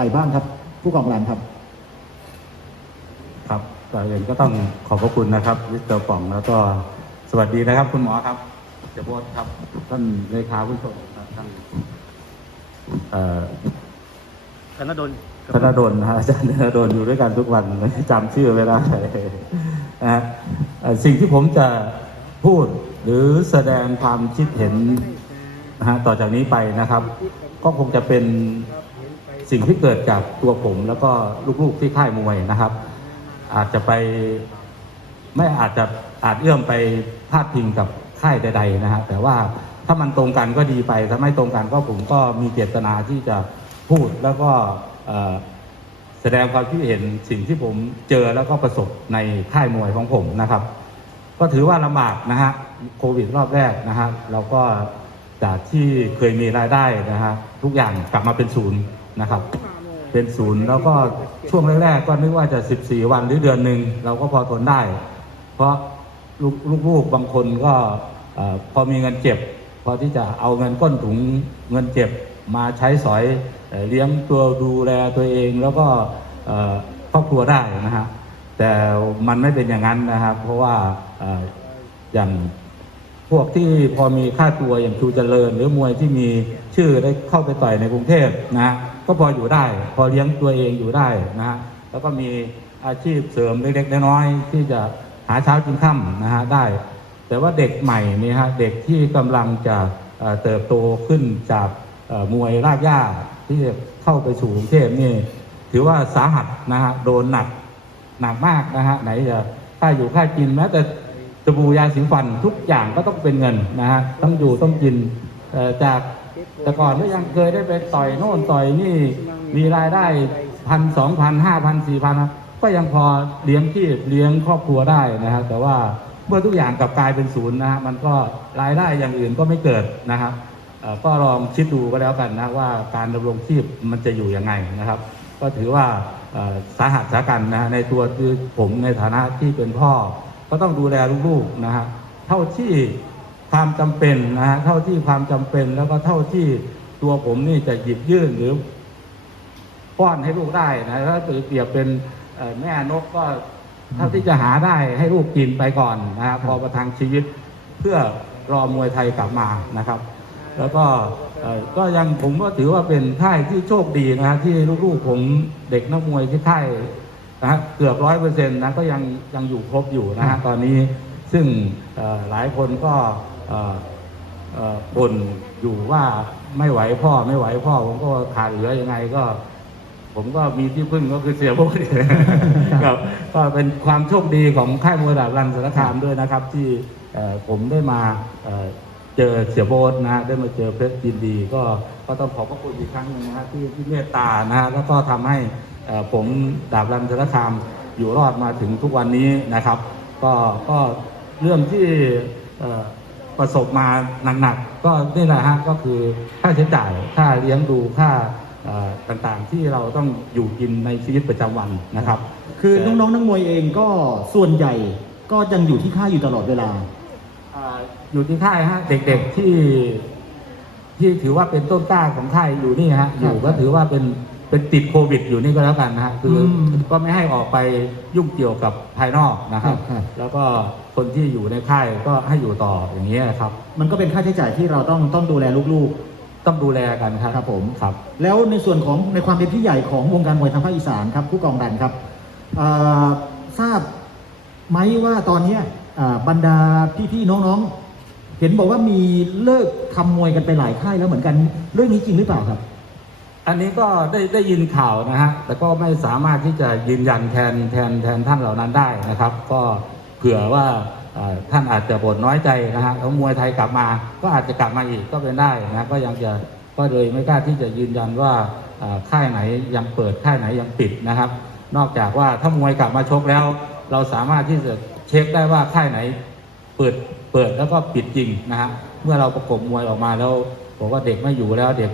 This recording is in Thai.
ไรบ้างครับ ผู้กองรันครับ ครับก่อนอื่นก็ต้องขอบพระคุณนะครับวิสเตอร์ป่องแล้วก็สวัสดีนะครับ คุณหมอครับเจ้าโบสครับท่านเลขาผู้ชมครับท่านเอ่อธนดลธนดลนะฮะอาจารย์ธนดลอยู่ด้วยกันทุกวันจำชื่อไม่ได้นะฮะเอ่อสิ่งที่ผมจะพูดหรือแสดงความคิดเห็นนะฮะต่อจากนี้ไปนะครับ ก็คงจะเป็น สิ่งที่เกิดจากตัวผมแล้วก็ลูกๆที่ค่ายมวยนะครับ อาจจะไปไม่อาจจะอาจเอื้อมไปพาดพิงกับค่ายใด ๆ นะฮะแต่ว่าถ้ามันตรงกันก็ดีไปถ้าไม่ตรงกันก็ผมก็มีเจตนาที่จะพูดแล้วก็แสดงความคิดเห็นสิ่งที่ผมเจอแล้วก็ประสบในค่ายมวยของผมนะครับ ก็ถือว่าลำบากนะฮะโควิดรอบแรกนะฮะเราก็จากที่เคยมีรายได้นะฮะทุกอย่างกลับมาเป็นศูนย์ นะครับ เป็นศูนย์แล้วก็ช่วงแรกๆก็นึกว่าจะ 14 วันหรือเดือนหนึ่งเราก็พอทนได้ เพราะลูกลูกๆบางคนก็พอมีเงินเก็บ พอที่จะเอาเงินก้นถุงเงินเก็บมาใช้สอยเลี้ยงตัวดูแลตัวเองแล้วก็ครอบครัวได้นะฮะแต่มันไม่เป็นอย่างนั้นนะครับ เพราะว่าอย่าง พวกที่พอมีค่าตัวอย่างชูเจริญ หรือมวยที่มีชื่อได้เข้าไปต่อยในกรุงเทพนะก็พออยู่ได้ พอเลี้ยงตัวเองอยู่ได้นะฮะแล้วก็มีอาชีพเสริมเล็กๆน้อยๆที่จะหาเช้ากินค่ำนะฮะได้ แต่ว่าเด็กใหม่นี่ฮะเด็กที่กำลังจะเติบโตขึ้นจากมวยรากหญ้าที่เข้าไปสู่กรุงเทพนี่ ถือว่าสาหัสนะฮะโดนหนักหนักมากนะฮะไหนจะค่าอยู่ค่ากินแม้แต่ บู่ยาสีฟันทุกอย่างก็ต้องเป็นเงินนะฮะต้องอยู่ต้องกินจากแต่ก่อนก็ยังเคยได้ไปต่อยโน่นต่อยนี่มีรายได้พันสองพันห้าพันสี่พันก็ยังพอเลี้ยงที่เลี้ยงครอบครัวได้นะฮะแต่ว่าเมื่อทุกอย่างกลับกลายเป็นศูนย์นะฮะมันก็รายได้อย่างอื่นก็ไม่เกิดนะครับก็ลองคิดดูก็แล้วกันนะว่าการดำรงชีพมันจะอยู่ยังไงนะครับ ก็ถือว่าสาหัสสากันนะฮะในตัวคือผมในฐานะที่เป็นพ่อ ก็ต้องดูแลลูกๆนะฮะเท่าที่ความจำเป็นนะฮะเท่าที่ความจำเป็นแล้วก็เท่าที่ตัวผมนี่จะหยิบยื่นหรือป้อนให้ลูกได้นะถ้าตือเปรียบเป็นแม่นกก็เท่าที่จะหาได้ให้ลูกกินไปก่อนนะครับพอประทังชีวิตเพื่อรอมวยไทยกลับมานะครับ แล้วก็ก็ยังผมก็ถือว่าเป็นค่ายที่โชคดีนะฮะที่ลูกๆผมเด็กนักมวยที่ค่าย นะฮะเกือบร้อยเปอร์เซ็นต์นะก็ยังยังอยู่ครบอยู่นะฮะตอนนี้ซึ่งเอ่อหลายคนก็เอ่อเอ่อบ่นอยู่ว่าไม่ไหวพ่อไม่ไหวพ่อ ผมก็ขาดเหลือยังไงก็ ผมก็มีที่พึ่งก็คือเสียโบดครับก็เป็นความโชคดีของค่ายมวยดาบรันสารคามด้วยนะครับ ที่เอ่อผมได้มาเอ่อเจอเสียโบดนะฮะได้มาเจอเพชรยินดี ก็ก็ต้องขอบพระคุณอีกครั้งหนึงนะฮะที่ที่เมตตานะฮะแล้วก็ทำให้เอ่อ ผมดาบรันสารคามอยู่รอดมาถึงทุกวันนี้นะครับ ก็ก็เรื่องที่เอ่อประสบมาหนักๆก็นี่แหละฮะก็คือค่าใช้จ่ายค่าเลี้ยงดูค่าเอ่อต่างๆที่เราต้องอยู่กินในชีวิตประจำวันนะครับ คือน้องๆนักมวยเองก็ส่วนใหญ่ก็ยังอยู่ที่ค่ายอยู่ตลอดเวลาเอ่ออยู่ที่ค่ายฮะเด็กๆที่ที่ถือว่าเป็นต้นกล้าของค่ายอยู่นี่ฮะอยู่ก็ถือว่าเป็น เป็นติดโควิดอยู่นี่ก็แล้วกันนะฮะคืออมก็ไม่ให้ออกไปยุ่งเกี่ยวกับภายนอกนะครับ ครับ แล้วก็คนที่อยู่ในค่ายก็ให้อยู่ต่ออย่างนี้ยครับ มันก็เป็นค่าใช้จ่ายที่เราต้องต้องดูแลลูก ต้องดูแลกันครับครับผม ครับ ๆ แล้วในส่วนของในความเป็นพี่ใหญ่ของวงการมวยทางภาคอีสานครับผู้กองดันครับเอ่อทราบไหมว่าตอนเนี้ยอ่าบรรดาพี่ๆน้องๆ เห็นบอกว่ามีเลิกทำมวยกันไปหลายค่ายแล้วเหมือนกันเรื่องนี้จริงหรือเปล่าครับ อันนี้ก็ได้ได้ยินข่าวนะฮะ แต่ก็ไม่สามารถที่จะยืนยันแทนแทนแทนท่านเหล่านั้นได้นะครับ ก็เผื่อว่าท่านอาจจะบ่นน้อยใจนะฮะแล้วมวยไทยกลับมา ก็อาจจะกลับมาอีกก็เป็นได้นะ ก็ยังจะก็เลยไม่กล้าที่จะยืนยันว่าค่ายไหนยังเปิดค่ายไหนยังปิดนะครับ นอกจากว่าถ้ามวยกลับมาชกแล้ว เราสามารถที่จะเช็คได้ว่าค่ายไหนเปิดเปิดแล้วก็ปิดจริงนะฮะ เมื่อเราประกบมวยออกมาแล้วบอกว่าเด็กไม่อยู่แล้วเด็ก